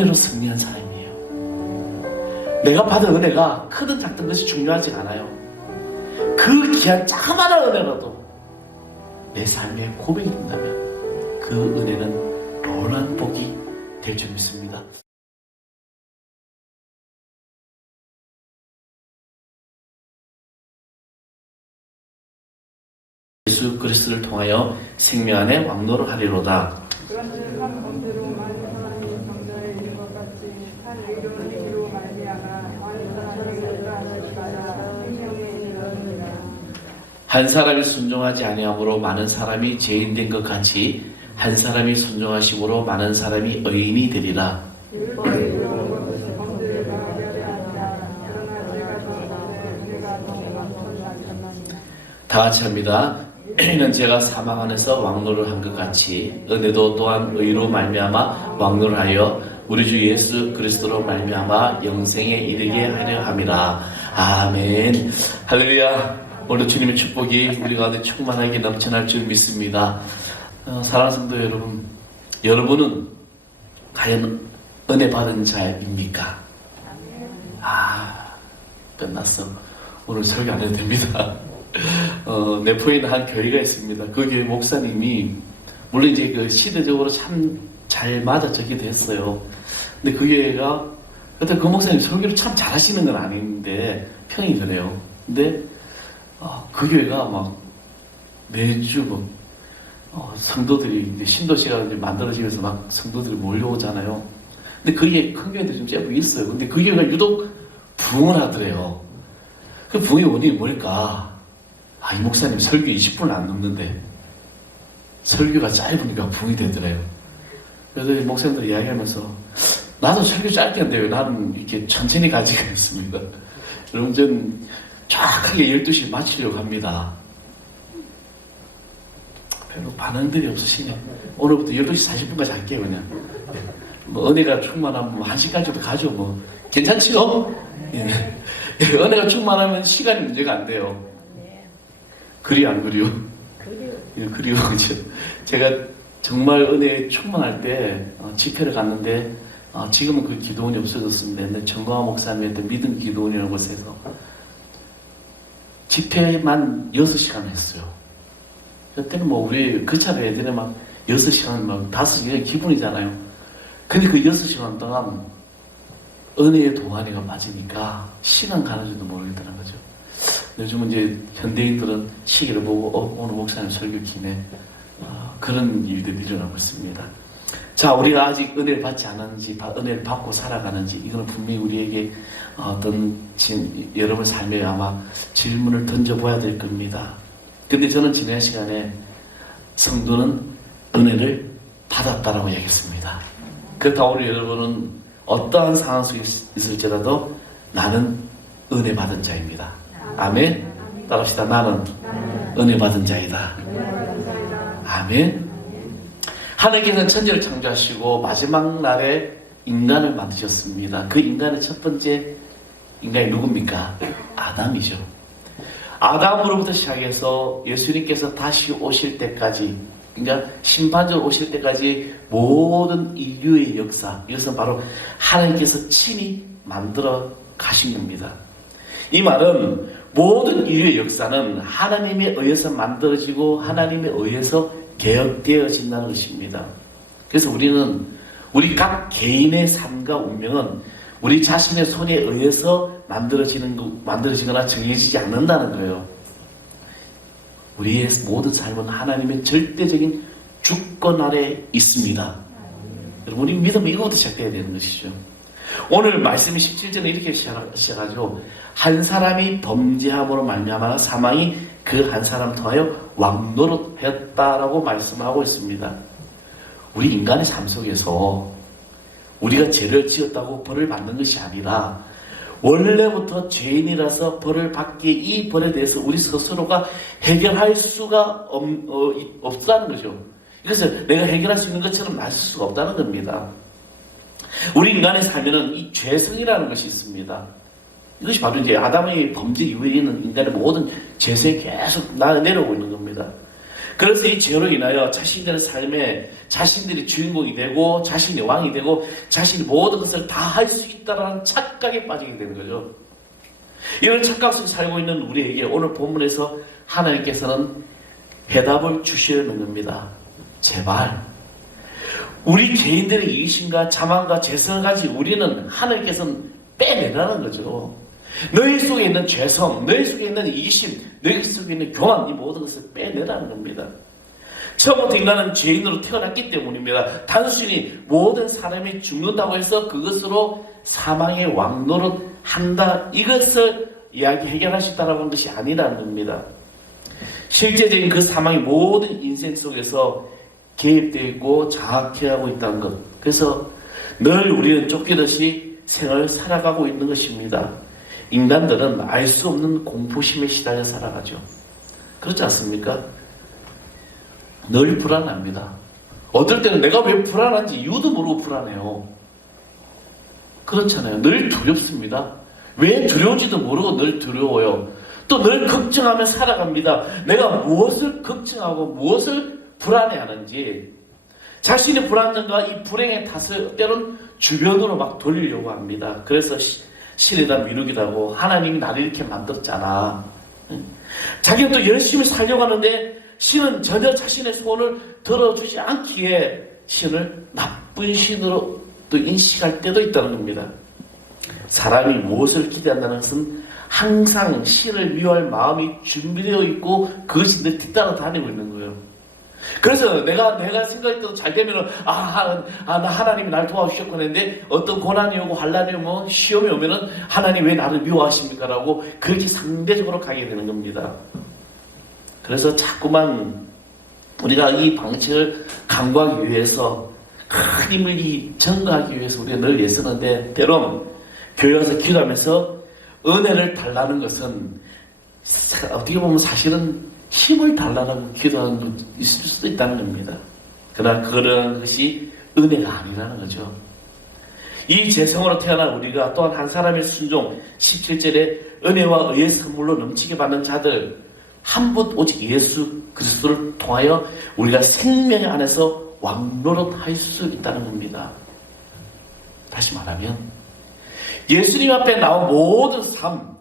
은혜로 승리한 사람이에요. 내가 받은 은혜가 크든 작든 것이 중요하지 않아요. 그 귀한 자그마한 은혜라도 내 삶의 고백이 된다면 그 은혜는 놀라운 복이 될 줄 믿습니다. 예수 그리스도를 통하여 생명 안에 왕노를 하리로다. 그런즉 한 번대로 많은 사람이 정죄에 이른 것 같이 한 의로운 힘으로 말미암아 많은 사람이 순종하는 자가 생명에 이르느니라. 한 사람이 순종하지 아니함으로 많은 사람이 죄인 된 것 같이 한 사람이 순종하심으로 많은 사람이 의인이 되리라. 율법에 이르는 것은 범죄가 하려야 하니라. 그러나 죄가 더 많되 은혜가 더 많거니와. 다 같이 합니다. 이는 제가 사망 안에서 왕노를 한 것 같이 은혜도 또한 의로 말미암아 왕노를 하여 우리 주 예수 그리스도로 말미암아 영생에 이르게 하려 함이라. 아멘. 할렐루야. 오늘 주님의 축복이 우리 가운데 충만하게 넘쳐날 줄 믿습니다. 사랑하는 성도 여러분, 여러분은 과연 은혜 받은 자입니까? 끝났어. 오늘 설교 안 해도 됩니다. 내포에 있는 한 교회가 있습니다. 그 교회 목사님이 물론 이제 그 시대적으로 참 잘 맞아적기도 했어요. 근데 그 교회가 그때 그 목사님 설교를 참 잘하시는 건 아닌데 평이 그래요. 근데 그 교회가 막 매주 뭐 성도들이 이제 신도시가 이제 만들어지면서 막 성도들이 몰려오잖아요. 근데 그 교회 큰 교회도 좀 제법 있어요. 근데 그 교회가 유독 부흥을 하더래요. 그 부흥의 원인이 뭘까? 이 목사님 설교 20분을 안 넘는데 설교가 짧으니까 부흥이 되더래요. 그래서 이 목사님들 이야기하면서 나도 설교 짧게 한대요. 나는 이렇게 천천히 가지고 있습니다. 여러분 전 정확하게 12시 마치려고 합니다. 별로 반응들이 없으시네. 오늘부터 12시 40분까지 할게요. 그냥 뭐 은혜가 충만하면 1시간쯤도 가죠. 뭐 괜찮지요? 예. 은혜가 충만하면 시간이 문제가 안 돼요. 그리워 안 그리워? 그리워. 그죠? 제가 정말 은혜에 충만할 때 집회를 갔는데 지금은 그 기도원이 없어졌습니다. 근데 정광화 목사님한테 믿음 기도원이라는 곳에서 집회만 6시간 했어요. 그때는 뭐 우리 그 차례 예전에 막 6시간 막 5시간 기분이잖아요. 근데 그 6시간 동안 은혜의 동안이가 빠지니까 시간 가는 줄도 모르겠다는 거죠. 요즘은 이제 현대인들은 시계를 보고 오늘 목사님 설교 기네. 그런 일들이 일어나고 있습니다. 자, 우리가 아직 은혜를 받지 않았는지 은혜를 받고 살아가는지 이거는 분명히 우리에게 어떤 여러분 삶에 아마 질문을 던져봐야 될 겁니다. 근데 저는 지난 시간에 성도는 은혜를 받았다라고 얘기했습니다. 그렇다고 우리 여러분은 어떠한 상황 속에 있을지라도 나는 은혜 받은 자입니다. 아멘. 따라합시다. 나는 은혜 받은 자이다. 아멘. 하나님께서는 천지를 창조하시고 마지막 날에 인간을 만드셨습니다. 그 인간의 첫 번째 인간이 누굽니까? 아담이죠. 아담으로부터 시작해서 예수님께서 다시 오실 때까지, 그러니까 심판적으로 오실 때까지 모든 인류의 역사, 이것은 바로 하나님께서 친히 만들어 가신 겁니다. 이 말은 모든 인류의 역사는 하나님에 의해서 만들어지고 하나님에 의해서 개혁되어진다는 것입니다. 그래서 우리 각 개인의 삶과 운명은 우리 자신의 손에 의해서 만들어지거나 정해지지 않는다는 거예요. 우리의 모든 삶은 하나님의 절대적인 주권 아래 있습니다. 여러분, 우리 믿음은 이거부터 시작돼야 되는 것이죠. 오늘 말씀이 17절에 이렇게 시작하죠. 한 사람이 범죄함으로 말미암아 사망이 그 한 사람 통하여 왕노릇하였다라고 말씀하고 있습니다. 우리 인간의 삶 속에서 우리가 죄를 지었다고 벌을 받는 것이 아니라 원래부터 죄인이라서 벌을 받기에 이 벌에 대해서 우리 스스로가 해결할 수가 없다는 거죠. 이것을 내가 해결할 수 있는 것처럼 나설 수가 없다는 겁니다. 우리 인간의 삶에는 이 죄성이라는 것이 있습니다. 이것이 바로 이제 아담의 범죄 이후에 있는 인간의 모든 죄성이 계속 내려오고 있는 겁니다. 그래서 이 죄로 인하여 자신들의 삶에 자신들이 주인공이 되고 자신이 왕이 되고 자신이 모든 것을 다 할 수 있다는 착각에 빠지게 되는 거죠. 이런 착각 속에 살고 있는 우리에게 오늘 본문에서 하나님께서는 해답을 주시려는 겁니다. 제발 우리 개인들의 이기심과 자만과 재성을 가지고 우리는 하나님께서는 빼내라는 거죠. 너희 속에 있는 죄성, 너희 속에 있는 이기심, 너희 속에 있는 교만, 이 모든 것을 빼내라는 겁니다. 처음부터 인간은 죄인으로 태어났기 때문입니다. 단순히 모든 사람이 죽는다고 해서 그것으로 사망의 왕노릇 한다, 이것을 해결할 수 있다는 것이 아니라는 겁니다. 실제적인 그 사망이 모든 인생 속에서 개입되어 있고 장악해하고 있다는 것. 그래서 늘 우리는 쫓기듯이 생을 살아가고 있는 것입니다. 인간들은 알 수 없는 공포심에 시달려 살아가죠. 그렇지 않습니까? 늘 불안합니다. 어떨 때는 내가 왜 불안한지 이유도 모르고 불안해요. 그렇잖아요. 늘 두렵습니다. 왜 두려운지도 모르고 늘 두려워요. 또 늘 걱정하며 살아갑니다. 내가 무엇을 걱정하고 무엇을 불안해하는지, 자신의 불안정과 이 불행의 탓을 때론 주변으로 막 돌리려고 합니다. 그래서 신에 대한 미루기라고, 하나님이 나를 이렇게 만들었잖아. 자기는 또 열심히 살려고 하는데 신은 전혀 자신의 소원을 들어주지 않기에 신을 나쁜 신으로 또 인식할 때도 있다는 겁니다. 사람이 무엇을 기대한다는 것은 항상 신을 미워할 마음이 준비되어 있고 그것이 내 뒤따라 다니고 있는 거예요. 그래서 내가 생각했던 잘 되면은 나 하나님이 나를 도와주셨고 했는데 어떤 고난이 오고 환난이 오면 시험이 오면은 하나님 왜 나를 미워하십니까? 라고 그렇게 상대적으로 가게 되는 겁니다. 그래서 자꾸만 우리가 이 방식을 강구하기 위해서 큰 힘을 전가하기 위해서 우리가 늘 애쓰는데, 때론 교회 와서 기도하면서 은혜를 달라는 것은 어떻게 보면 사실은 힘을 달라고 기도하는 것 있을 수도 있다는 겁니다. 그러나 그런 것이 은혜가 아니라는 거죠. 이 재성으로 태어난 우리가 또한 한 사람의 순종, 17절에 은혜와 의의 선물로 넘치게 받는 자들, 한 분 오직 예수 그리스도를 통하여 우리가 생명 안에서 왕노릇할 수 있다는 겁니다. 다시 말하면 예수님 앞에 나온 모든 삶,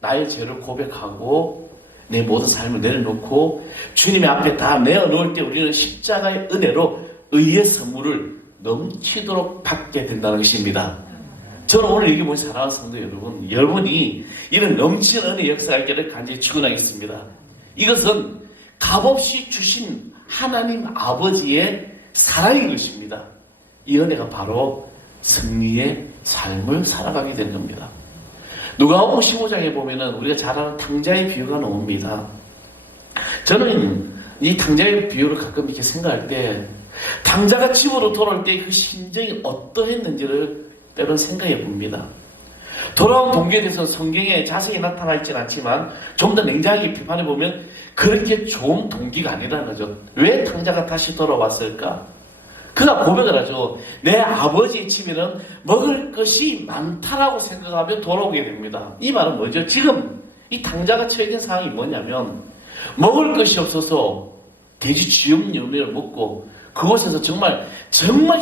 나의 죄를 고백하고 내 모든 삶을 내려놓고 주님의 앞에 다 내어놓을 때 우리는 십자가의 은혜로 의의 선물을 넘치도록 받게 된다는 것입니다. 저는 오늘 여기 모인 사랑하는 성도 여러분, 여러분이 이런 넘치는 은혜의 역사가 있기를 간절히 축원하겠습니다. 이것은 값없이 주신 하나님 아버지의 사랑인 것입니다. 이 은혜가 바로 승리의 삶을 살아가게 되는 겁니다. 누가복음 15장에 보면은 우리가 잘 아는 탕자의 비유가 나옵니다. 저는 이 탕자의 비유를 가끔 이렇게 생각할 때 탕자가 집으로 돌아올 때 그 심정이 어떠했는지를 때론 생각해 봅니다. 돌아온 동기에 대해서 성경에 자세히 나타나 있지는 않지만 좀 더 냉정하게 비판해 보면 그렇게 좋은 동기가 아니라는 거죠. 왜 탕자가 다시 돌아왔을까? 그가 고백을 하죠. 내 아버지의 집에는 먹을 것이 많다라고 생각하며 돌아오게 됩니다. 이 말은 뭐죠? 지금 이 탕자가 처해진 상황이 뭐냐면 먹을 것이 없어서 돼지 쥐염을 먹고 그곳에서 정말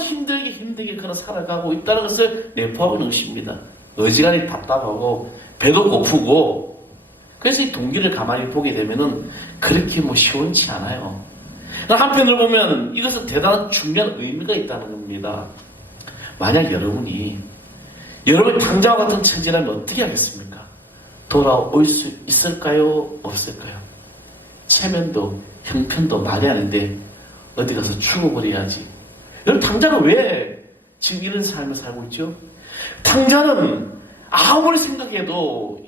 힘들게 그는 살아가고 있다는 것을 내포하고 있는 것입니다. 어지간히 답답하고 배도 고프고, 그래서 이 동기를 가만히 보게 되면은 그렇게 시원치 않아요. 한편으로 보면 이것은 대단한 중요한 의미가 있다는 겁니다. 만약 여러분이 탕자와 같은 처지라면 어떻게 하겠습니까? 돌아올 수 있을까요? 없을까요? 체면도 형편도 말이 안 되는데 어디 가서 죽어버려야지. 여러분, 탕자가 왜 지금 이런 삶을 살고 있죠? 탕자는 아무리 생각해도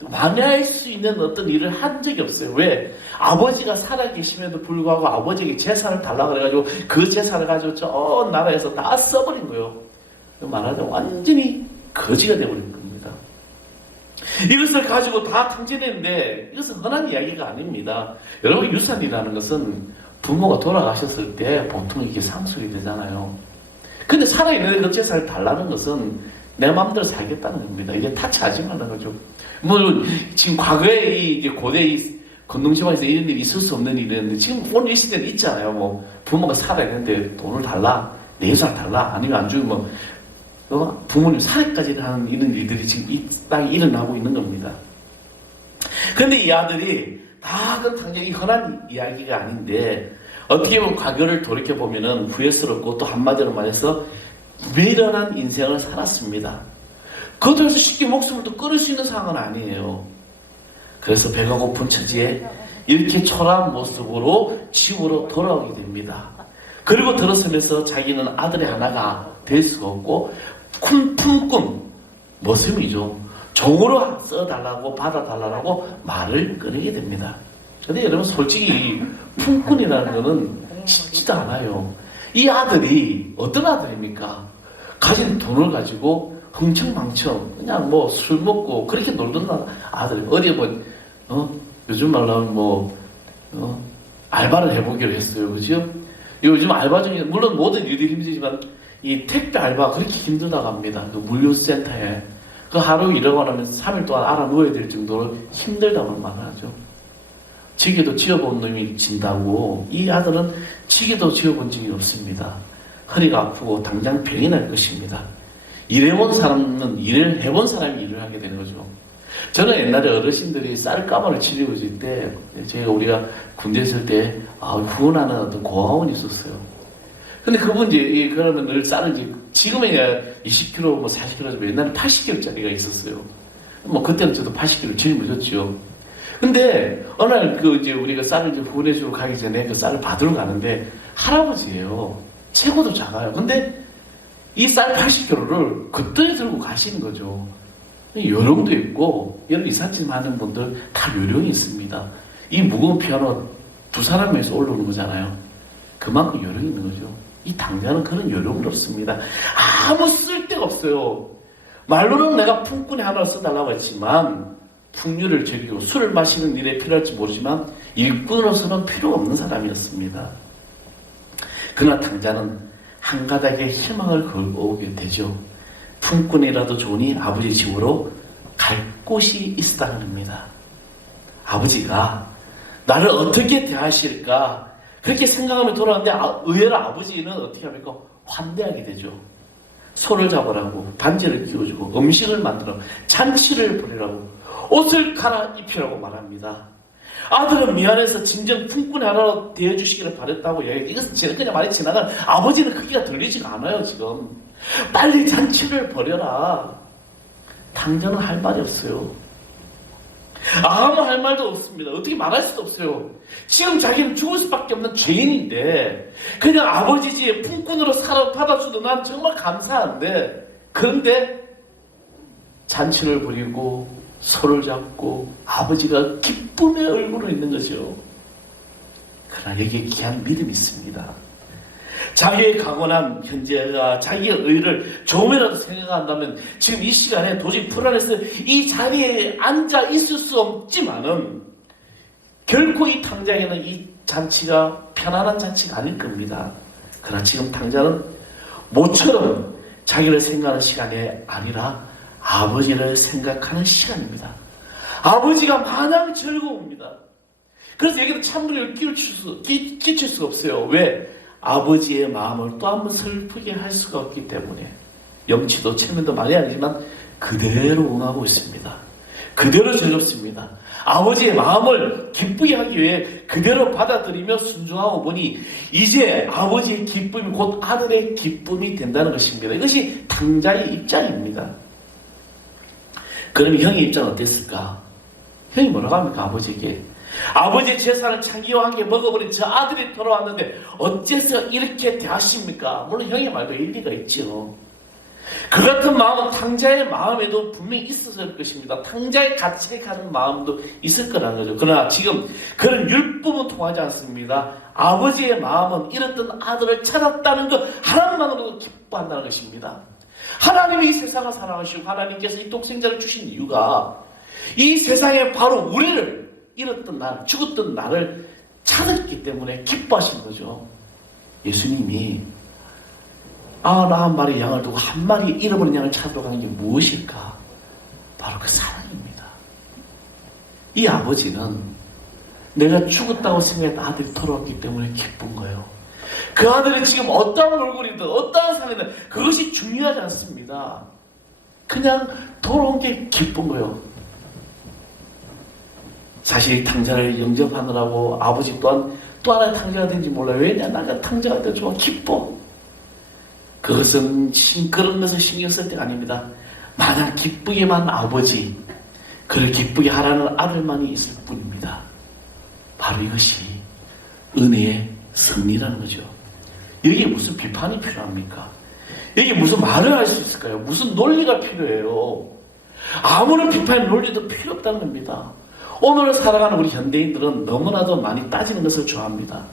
만회할 수 있는 어떤 일을 한 적이 없어요. 왜? 아버지가 살아계심에도 불구하고 아버지에게 재산을 달라고 해가지고 그 재산을 가지고 저 나라에서 다 써버린 거예요. 말하자면 완전히 거지가 되어버린 겁니다. 이것을 가지고 다 탕진했는데 이것은 흔한 이야기가 아닙니다. 여러분, 유산이라는 것은 부모가 돌아가셨을 때 보통 이게 상속이 되잖아요. 근데 살아있는데 그 재산을 달라는 것은 내 마음대로 살겠다는 겁니다. 이제 타치하지 말라는 거죠. 지금 과거에 고대 건농지방에서 이런 일이 있을 수 없는 일이었는데 지금 오늘 이 시대는 있잖아요. 뭐 부모가 살아야 되는데 돈을 달라, 내살 달라, 아니면 안 주면 부모님 살해까지 하는 이런 일들이 지금 이 땅에 일어나고 있는 겁니다. 그런데 이 아들이 다 그 당연히 흔한 이야기가 아닌데 어떻게 보면 과거를 돌이켜 보면은 후회스럽고 또 한마디로 말해서 미련한 인생을 살았습니다. 그것도 해서 쉽게 목숨을 또 끊을 수 있는 상황은 아니에요. 그래서 배가 고픈 처지에 이렇게 초라한 모습으로 집으로 돌아오게 됩니다. 그리고 들어서면서 자기는 아들의 하나가 될 수가 없고 품꾼 모습이죠. 종으로 써달라고 받아달라고 말을 꺼내게 됩니다. 근데 여러분 솔직히 품꾼이라는 거는 쉽지도 않아요. 이 아들이 어떤 아들입니까? 가진 돈을 가지고 흥청망청 그냥 뭐 술 먹고 그렇게 놀던 아들. 어디 요즘 말로 하면 알바를 해보기로 했어요. 그죠? 요즘 알바 중에 물론 모든 일이 힘들지만 이 택배 알바가 그렇게 힘들다고 합니다. 그 물류센터에 그 하루 일하고 나면 3일 동안 알아 누워야 될 정도로 힘들다고 말하죠. 지게도 지어본 놈이 진다고. 이 아들은 지게도 지어본 적이 없습니다. 허리가 아프고 당장 병이 날 것입니다. 일해본 사람은 일을 해본 사람이 일을 하게 되는 거죠. 저는 옛날에 어르신들이 쌀가마를 치료해줄 때 우리가 군대 있을 때 후원하는 어떤 고아원이 있었어요. 근데 그분 그러면 늘 쌀을 지금에야 20kg 뭐 40kg 옛날에 80kg짜리가 있었어요. 뭐 그때는 저도 80kg 짊어졌죠. 근데 어느 날 우리가 쌀을 후원해주러 가기 전에 그 쌀을 받으러 가는데 할아버지예요. 체구도 작아요. 근데 이 쌀 80kg를 그때 들고 가시는 거죠. 요령도 있고 이런 이삿짐 하는 분들 다 요령이 있습니다. 이 무거운 피아노 두 사람에서 올라오는 거잖아요. 그만큼 요령이 있는 거죠. 이 당자는 그런 요령은 없습니다. 아무 쓸데가 없어요. 말로는 내가 품꾼의 하나를 써달라고 했지만 풍류를 즐기고 술을 마시는 일에 필요할지 모르지만 일꾼으로서는 필요가 없는 사람이었습니다. 그러나 당자는 한 가닥의 희망을 걸고 오게 되죠. 품꾼이라도 좋으니 아버지 집으로 갈 곳이 있다는 겁니다. 아버지가 나를 어떻게 대하실까 그렇게 생각하며 돌아왔는데 의외로 아버지는 어떻게 합니까? 환대하게 되죠. 손을 잡으라고 반지를 끼워주고 음식을 만들어 잔치를 벌이라고 옷을 갈아입히라고 말합니다. 아들은 미안해서 진정 품꾼의 하나로 대해주시기를 바랬다고 이야기해요. 이것은 제가 그냥 말이 지나간 아버지는 크기가 들리지가 않아요. 지금 빨리 잔치를 벌여라. 당자는 할 말이 없어요. 아무 할 말도 없습니다. 어떻게 말할 수도 없어요. 지금 자기는 죽을 수밖에 없는 죄인인데 그냥 아버지 집에 품꾼으로 받아주도 난 정말 감사한데 그런데 잔치를 벌이고 손을 잡고 아버지가 기쁨의 얼굴로 있는 거죠. 그러나 여기에 귀한 믿음이 있습니다. 자기의 강원한 현재가 자기의 의를 조금이라도 생각한다면 지금 이 시간에 도저히 불안해서 이 자리에 앉아 있을 수 없지만은 결코 이 당장에는 이 잔치가 편안한 잔치가 아닐 겁니다. 그러나 지금 당장은 모처럼 자기를 생각하는 시간이 아니라 아버지를 생각하는 시간입니다. 아버지가 마냥 즐거웁니다. 그래서 여기는 찬물을 끼칠 수가 없어요. 왜? 아버지의 마음을 또 한번 슬프게 할 수가 없기 때문에 염치도 체면도 말이 아니지만 그대로 응하고 있습니다. 그대로 즐겁습니다. 아버지의 마음을 기쁘게 하기 위해 그대로 받아들이며 순종하고 보니 이제 아버지의 기쁨이 곧 아들의 기쁨이 된다는 것입니다. 이것이 당자의 입장입니다. 그럼 형의 입장은 어땠을까? 형이 뭐라고 합니까? 아버지에게 아버지의 재산을 창기와 함께 먹어버린 저 아들이 돌아왔는데 어째서 이렇게 대하십니까? 물론 형의 말도 일리가 있죠. 그 같은 마음은 탕자의 마음에도 분명히 있었을 것입니다. 탕자의 가치에 가는 마음도 있을 거라는 거죠. 그러나 지금 그런 율법은 통하지 않습니다. 아버지의 마음은 잃었던 아들을 찾았다는 것 하나만으로도 기뻐한다는 것입니다. 하나님이 이 세상을 사랑하시고 하나님께서 이 독생자를 주신 이유가 이 세상에 바로 우리를 잃었던 날, 죽었던 나를 찾았기 때문에 기뻐하시는 거죠. 예수님이 99마리 양을 두고 한 마리 잃어버린 양을 찾으러 가는 게 무엇일까? 바로 그 사랑입니다. 이 아버지는 내가 죽었다고 생각했던 아들이 돌아왔기 때문에 기쁜 거예요. 그 아들이 지금 어떠한 얼굴이든 어떠한 상이든 그것이 중요하지 않습니다. 그냥 돌아온 게 기쁜 거예요. 사실 탕자를 영접하느라고 아버지 또한 또 하나의 탕자가 된지 몰라요. 왜냐? 나가 탕자가 되어 좋아. 기뻐. 그것은 그런 것을 신경 쓸 때가 아닙니다. 마냥 기쁘게만 아버지, 그를 기쁘게 하라는 아들만이 있을 뿐입니다. 바로 이것이 은혜의 승리라는 거죠. 여기에 무슨 비판이 필요합니까? 여기에 무슨 말을 할 수 있을까요? 무슨 논리가 필요해요? 아무런 비판의 논리도 필요 없다는 겁니다. 오늘을 살아가는 우리 현대인들은 너무나도 많이 따지는 것을 좋아합니다.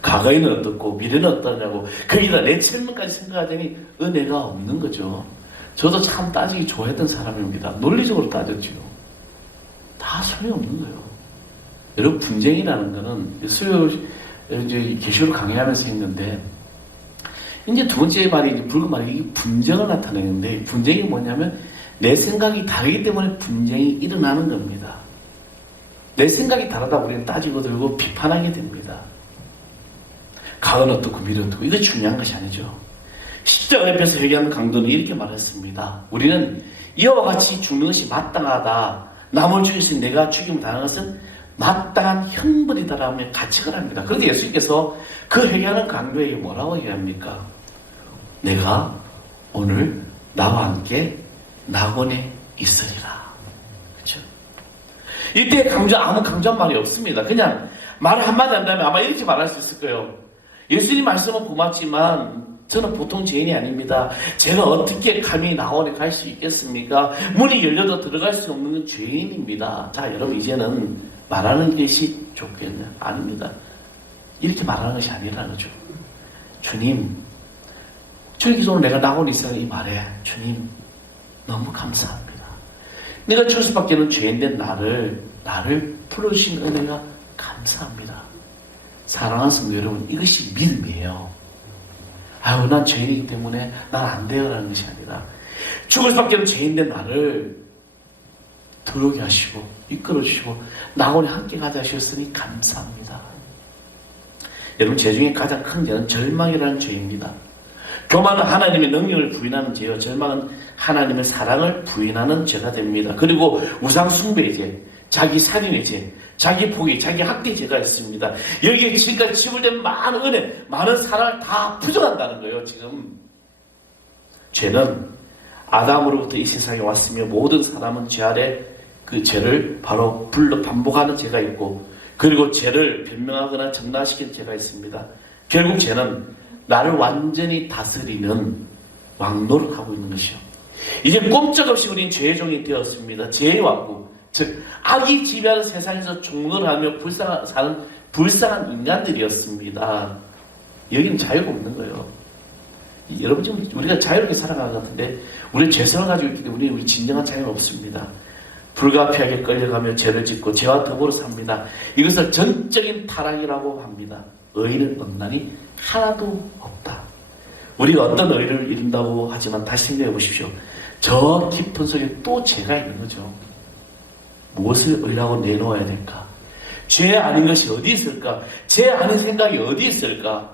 과거에는 어떻고 미래는 어떠냐고 거기다 내 책임까지 생각하자니 은혜가 없는 거죠. 저도 참 따지기 좋아했던 사람입니다. 논리적으로 따졌죠. 다 소용없는 거예요. 여러분, 분쟁이라는 거는 이제 계시로 강의하면서 했는데, 이제 두 번째 말이 이제 붉은 말이 이게 분쟁을 나타내는데, 분쟁이 뭐냐면 내 생각이 다르기 때문에 분쟁이 일어나는 겁니다. 내 생각이 다르다 우리는 따지고 들고 비판하게 됩니다. 과거는 어떻고 미래는 어떻고 이거 중요한 것이 아니죠. 십자가 옆에서 회개하는 강도는 이렇게 말했습니다. 우리는 이와 같이 죽는 것이 마땅하다. 남을 죽였으니 내가 죽임을 당하는 것은 마땅한 형벌이다라며 가책을 합니다. 그런데 예수님께서 그 회개하는 강도에게 뭐라고 얘기합니까? 내가 오늘 나와 함께 낙원에 있으리라. 그렇죠? 이때 아무 강조한 말이 없습니다. 그냥 말을 한마디 한다면 아마 이렇게 말할 수 있을 거예요. 예수님 말씀은 고맙지만 저는 보통 죄인이 아닙니다. 제가 어떻게 감히 낙원에 갈 수 있겠습니까? 문이 열려도 들어갈 수 없는 죄인입니다. 자, 여러분, 이제는 말하는 것이 좋겠냐? 아닙니다. 이렇게 말하는 것이 아니라는 거죠. 주님, 주님께서 오늘 내가 낙원에 있어요. 이 말에 주님 너무 감사합니다. 내가 줄 수밖에 없는 죄인된 나를 풀어주신 은혜가 감사합니다. 사랑하는 성도 여러분, 이것이 믿음이에요. 아유, 난 죄인이기 때문에 난 안 돼요 라는 것이 아니라 죽을 수밖에 없는 죄인된 나를 들어오게 하시고 이끌어주시고 낙원에 함께 가자 하셨으니 감사합니다. 여러분, 죄 중에 가장 큰 죄는 절망이라는 죄입니다. 교만은 하나님의 능력을 부인하는 죄요, 절망은 하나님의 사랑을 부인하는 죄가 됩니다. 그리고 우상 숭배의 죄, 자기 살인의 죄, 자기 포기, 자기 학대 죄가 있습니다. 여기에 지금까지 지불된 많은 은혜, 많은 사랑을 다 부정한다는 거예요. 지금 죄는 아담으로부터 이 세상에 왔으며 모든 사람은 죄 아래 그 죄를 바로 불러 반복하는 죄가 있고, 그리고 죄를 변명하거나 정당화시키는 죄가 있습니다. 결국 죄는 나를 완전히 다스리는 왕노를 하고 있는 것이요. 이제 꼼짝없이 우린 죄의 종이 되었습니다. 죄의 왕국, 즉 악이 지배하는 세상에서 종노를 하며 사는 불쌍한 인간들이었습니다. 여기는 자유가 없는 거예요. 여러분, 지금 우리가 자유롭게 살아가는 것 같은데 우리 죄성을 가지고 있기 때문에 우리 진정한 자유는 없습니다. 불가피하게 끌려가며 죄를 짓고 죄와 더불어 삽니다. 이것을 전적인 타락이라고 합니다. 의의는 없나니 하나도 없다. 우리가 어떤 의의를 이룬다고 하지만 다시 생각해 보십시오. 저 깊은 속에 또 죄가 있는 거죠. 무엇을 의라고 내놓아야 될까? 죄 아닌 것이 어디 있을까? 죄 아닌 생각이 어디 있을까?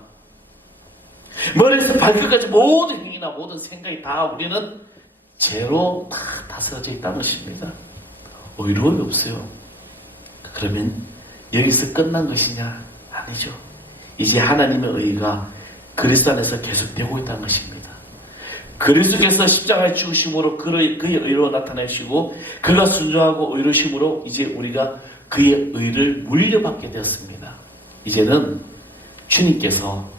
머리에서 발끝까지 모든 행위나 모든 생각이 다 우리는 죄로 다 다스려져 있다는 것입니다. 의로움이 없어요. 그러면 여기서 끝난 것이냐? 아니죠. 이제 하나님의 의가 그리스도 안에서 계속되고 있다는 것입니다. 그리스도께서 십자가에 죽으심으로 그의 의로 나타내시고 그가 순종하고 의로심으로 이제 우리가 그의 의를 물려받게 되었습니다. 이제는 주님께서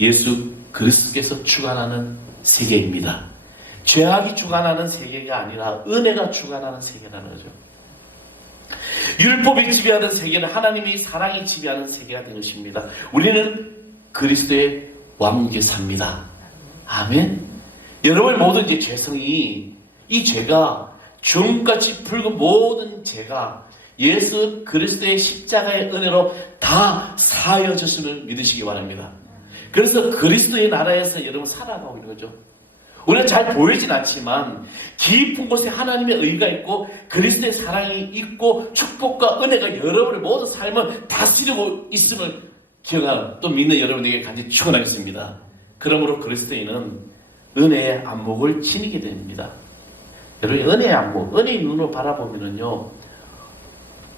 예수 그리스도께서 주관하는 세계입니다. 죄악이 주관하는 세계가 아니라 은혜가 주관하는 세계라는 거죠. 율법이 지배하던 세계는 하나님의 사랑이 지배하는 세계가 된 것입니다. 우리는 그리스도의 왕국에 삽니다. 아멘. 여러분, 모든 이제 죄성이, 이 죄가 주홍같이 붉은 모든 죄가 예수 그리스도의 십자가의 은혜로 다 사하여졌음을 믿으시기 바랍니다. 그래서 그리스도의 나라에서 여러분 살아가고 있는 거죠. 우리는 잘 보이진 않지만 깊은 곳에 하나님의 의가 있고 그리스도의 사랑이 있고 축복과 은혜가 여러분의 모든 삶을 다스리고 있음을 기억하는 또 믿는 여러분에게 간절히 축원하겠습니다. 그러므로 그리스도인은 은혜의 안목을 지니게 됩니다. 여러분 은혜의 안목, 은혜의 눈으로 바라보면은요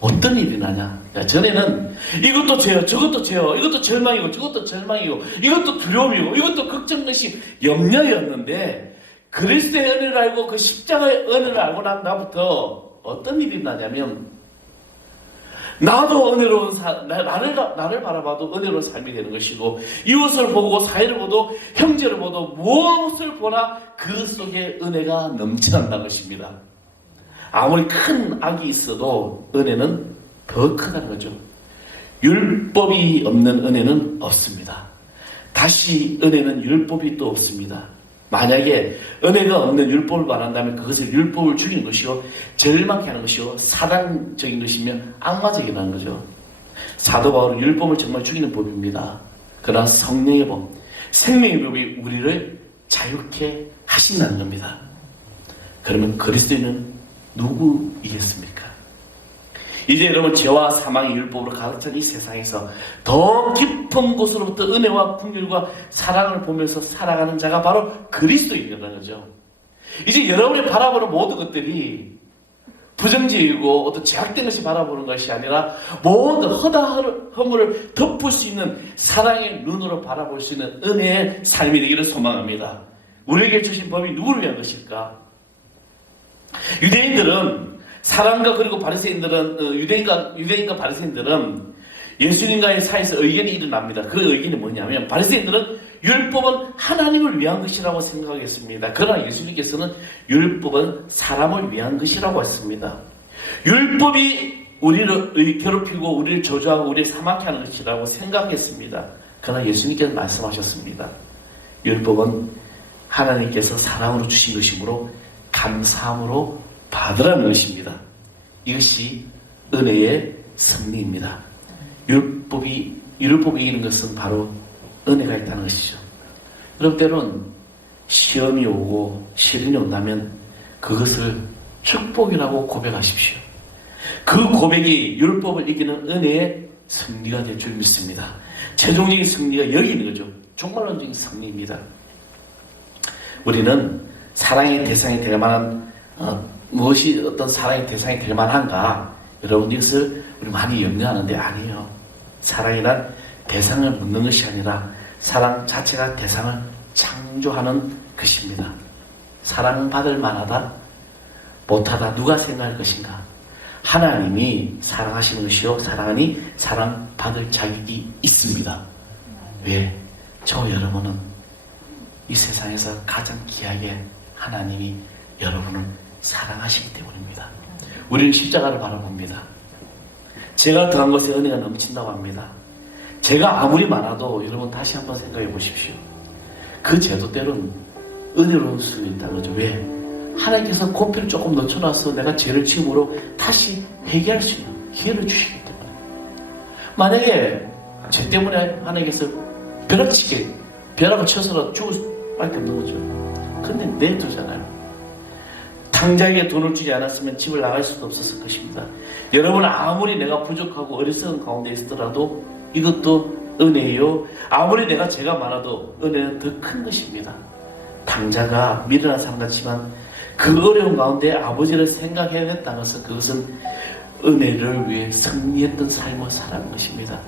어떤 일이 나냐? 전에는 이것도 죄요, 저것도 죄요, 이것도 절망이고, 저것도 절망이고, 이것도 두려움이고, 이것도 걱정, 것이 염려였는데, 그리스도의 은혜를 알고 그 십자가의 은혜를 알고 난 나부터 어떤 일이 나냐면, 나도 은혜로운 나를 바라봐도 은혜로운 삶이 되는 것이고, 이웃을 보고 사회를 보도 형제를 보도 무엇을 보나 그 속에 은혜가 넘쳐난다는 것입니다. 아무리 큰 악이 있어도 은혜는 더 크다는 거죠. 율법이 없는 은혜는 없습니다. 다시 은혜는 율법이 또 없습니다. 만약에 은혜가 없는 율법을 말한다면 그것을 율법을 죽이는 것이요 절망케 하는 것이요 사단적인 것이면 악마적이라는 거죠. 사도 바울은 율법을 정말 죽이는 법입니다. 그러나 성령의 법, 생명의 법이 우리를 자유케 하신다는 겁니다. 그러면 그리스도인은 누구이겠습니까? 이제 여러분 죄와 사망의 율법으로 가득 찬 이 세상에서 더 깊은 곳으로부터 은혜와 긍휼과 사랑을 보면서 살아가는 자가 바로 그리스도인이라는 거죠. 이제 여러분이 바라보는 모든 것들이 부정적이고 어떤 제약된 것이 바라보는 것이 아니라 모든 허다한 허물을 덮을 수 있는 사랑의 눈으로 바라볼 수 있는 은혜의 삶이 되기를 소망합니다. 우리에게 주신 법이 누구를 위한 것일까? 유대인들은 사람과 그리고 바리새인들은 유대인과 바리새인들은 예수님과의 사이에서 의견이 일어납니다. 그 의견이 뭐냐면 바리새인들은 율법은 하나님을 위한 것이라고 생각했습니다. 그러나 예수님께서는 율법은 사람을 위한 것이라고 했습니다. 율법이 우리를 괴롭히고 우리를 저주하고 우리를 사망케 하는 것이라고 생각했습니다. 그러나 예수님께서 말씀하셨습니다. 율법은 하나님께서 사랑으로 주신 것이므로 감사함으로 받으라는 것입니다. 이것이 은혜의 승리입니다. 율법이 이기는 것은 바로 은혜가 있다는 것이죠. 여러분 때론 시험이 오고 시련이 온다면 그것을 축복이라고 고백하십시오. 그 고백이 율법을 이기는 은혜의 승리가 될 줄 믿습니다. 최종적인 승리가 여기 있는 거죠. 종말론적인 승리입니다. 우리는 사랑의 대상이 될 만한 무엇이 어떤 사랑의 대상이 될 만한가? 여러분 이것을 우리 많이 염려하는데 아니에요. 사랑이란 대상을 묻는 것이 아니라 사랑 자체가 대상을 창조하는 것입니다. 사랑받을 만하다? 못하다? 누가 생각할 것인가? 하나님이 사랑하시는 것이요 사랑하니 사랑받을 자격이 있습니다. 왜? 저 여러분은 이 세상에서 가장 귀하게 하나님이 여러분을 사랑하시기 때문입니다. 우리는 십자가를 바라봅니다. 제가 더한 것에 은혜가 넘친다고 합니다. 제가 아무리 많아도 여러분 다시 한번 생각해 보십시오. 그 죄도 때로는 은혜로울 수 있다는 거죠. 왜? 하나님께서 고삐를 조금 늦춰놔서 내가 죄를 지음으로 다시 회개할 수 있는 기회를 주시기 때문에. 만약에 죄 때문에 하나님께서 벼락을 쳐서라도 죽을 수밖에 없는 거죠. 근데 내두잖아요. 당장에 돈을 주지 않았으면 집을 나갈 수도 없었을 것입니다. 여러분 아무리 내가 부족하고 어리석은 가운데 있더라도 이것도 은혜예요. 아무리 내가 죄가 많아도 은혜는 더 큰 것입니다. 당자가 미련한 사람 같지만 그 어려운 가운데 아버지를 생각해냈다는 것은 그것은 은혜를 위해 승리했던 삶을 살아가는 것입니다.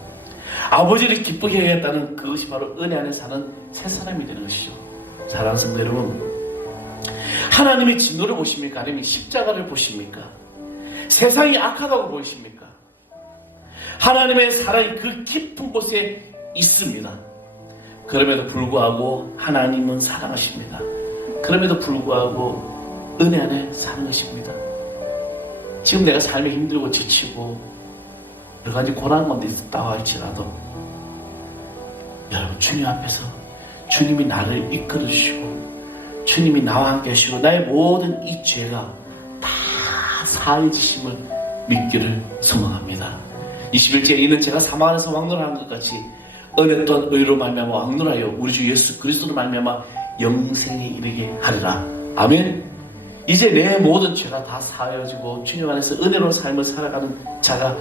아버지를 기쁘게 해야겠다는 그것이 바로 은혜 안에 사는 새 사람이 되는 것이죠. 사랑하는 성도 여러분, 하나님의 진노를 보십니까? 아니면 십자가를 보십니까? 세상이 악하다고 보이십니까? 하나님의 사랑이 그 깊은 곳에 있습니다. 그럼에도 불구하고 하나님은 사랑하십니다. 그럼에도 불구하고 은혜 안에 사는 것입니다. 지금 내가 삶이 힘들고 지치고 여러 가지 고난 가운데 있다고 할지라도 여러분 주님 앞에서 주님이 나를 이끌어 주시고 주님이 나와 함께 하시고 나의 모든 이 죄가 다 사해지심을 믿기를 소망합니다. 21절에 이는 제가 사망 안에서 왕노하는 것 같이 은혜 또한 의로 말미암아 왕노하여 우리 주 예수 그리스도로 말미암아 영생에 이르게 하리라. 아멘. 이제 내 모든 죄가 다 사하여지고 주님 안에서 은혜로운 삶을 살아가는 자가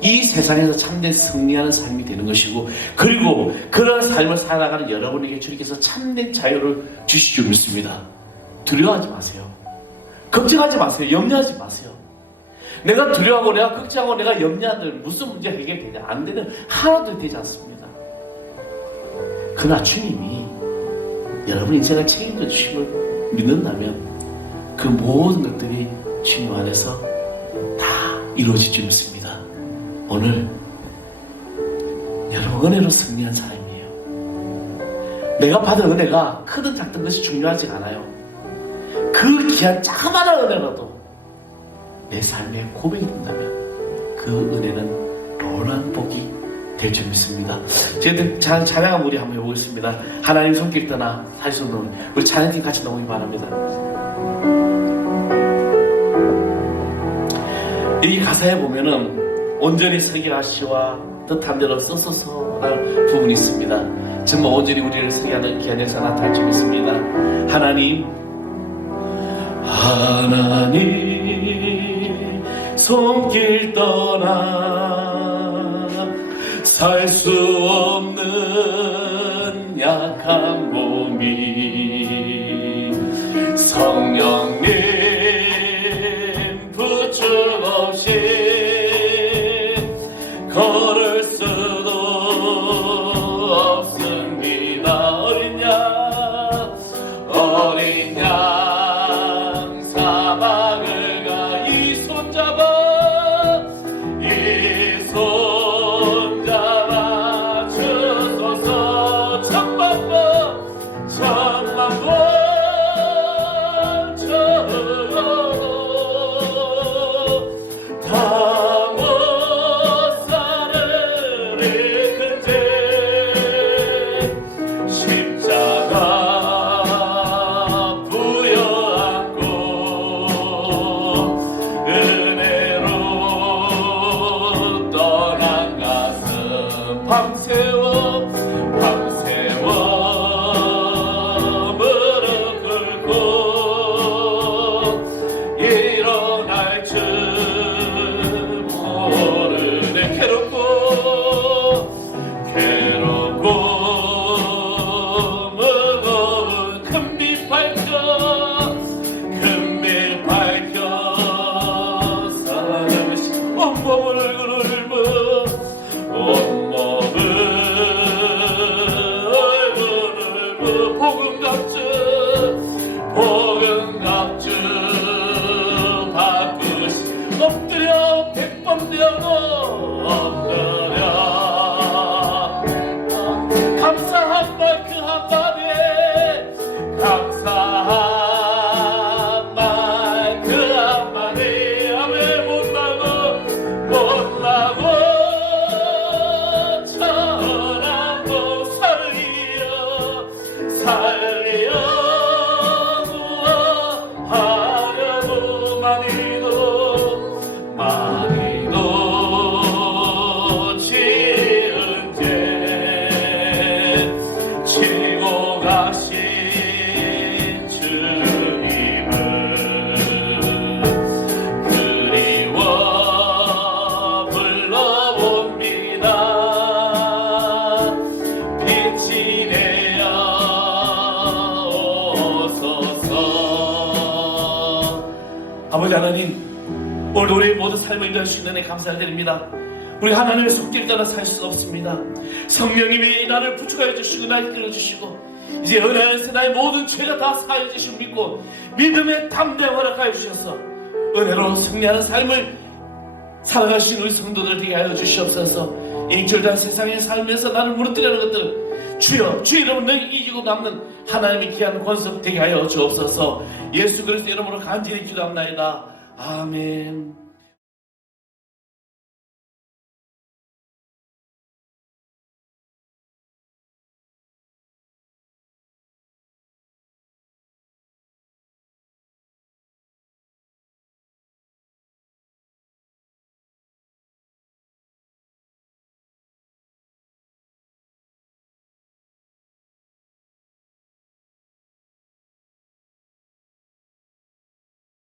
이 세상에서 참된 승리하는 삶이 되는 것이고, 그리고 그런 삶을 살아가는 여러분에게 주님께서 참된 자유를 주실 줄 믿습니다. 두려워하지 마세요. 걱정하지 마세요. 염려하지 마세요. 내가 두려워하고 내가 걱정하고 내가 염려하는 무슨 문제가 해결되냐? 안 되는 하나도 되지 않습니다. 그러나 주님이 여러분 인생을 책임져 주심을 믿는다면 그 모든 것들이 주님 안에서 다 이루어질 줄 믿습니다. 오늘 여러분 은혜로 승리한 사람이에요. 내가 받은 은혜가 크든 작든 것이 중요하지 않아요. 그 귀한 자그마한 은혜라도 내 삶의 고백이 된다면 그 은혜는 놀라운 복이 될 줄 믿습니다. 저희들 찬양한 무리 한번 해보겠습니다. 하나님 손길 떠나 살 수 없는 우리 찬양팀 같이 나오기 바랍니다. 이 가사에 보면은 온전히 서기하시와 뜻한 대로 써서서 라는 부분이 있습니다. 정말 온전히 우리를 서기하는 귀한 역사 나타날 줄 믿습니다. 하나님 손길 떠나 살 수 없는 약한 몸이 성령님 부축 없이 걸을 수도 없습니다. 어린 양 사막을 가 이 손 잡아 주소서. 천만 번 저어도 다 못 살으리. 근데 십자가 부여안고 은혜로 떠난 가슴 밤새워 무릎 꿇고 일어날 줄 모르네. 괴롭고 무거운 금빛 밝혀 사랑하시 온몸을 긁어 복음 갑주 바꾸시. 엎드려 100번 되어도 엎드려 감사한 말 그 한마디에 감사한 말 그 한마디에 아멘. 못나고 천한 번 살리어 하려고 많이도 지은 죄 지고 가신 주님을 그리워 불러봅니다. 빛이 되어 오소서. 아버지 하나님, 오늘 우리의 모든 삶을 인도하시는 은혜 감사드립니다. 우리 하나님의 손길 따라 살 수 없습니다. 성령님이 나를 부축하여 주시고 나를 끌어주시고 이제 은혜 안에서 나의 모든 죄가 다 사해주시고 믿고 믿음의 담대함 허락하여 주셔서 은혜로 승리하는 삶을 살아가신 우리 성도들 되게 하여 주시옵소서. 인출된 세상의 삶에서 나를 무너뜨리는 것들 주여 주 이름으로 너희 이기고 남는 하나님의 귀한 권속 되게 하여 주옵소서. 예수 그리스도 이름으로 간절히 기도합나이다. 아멘.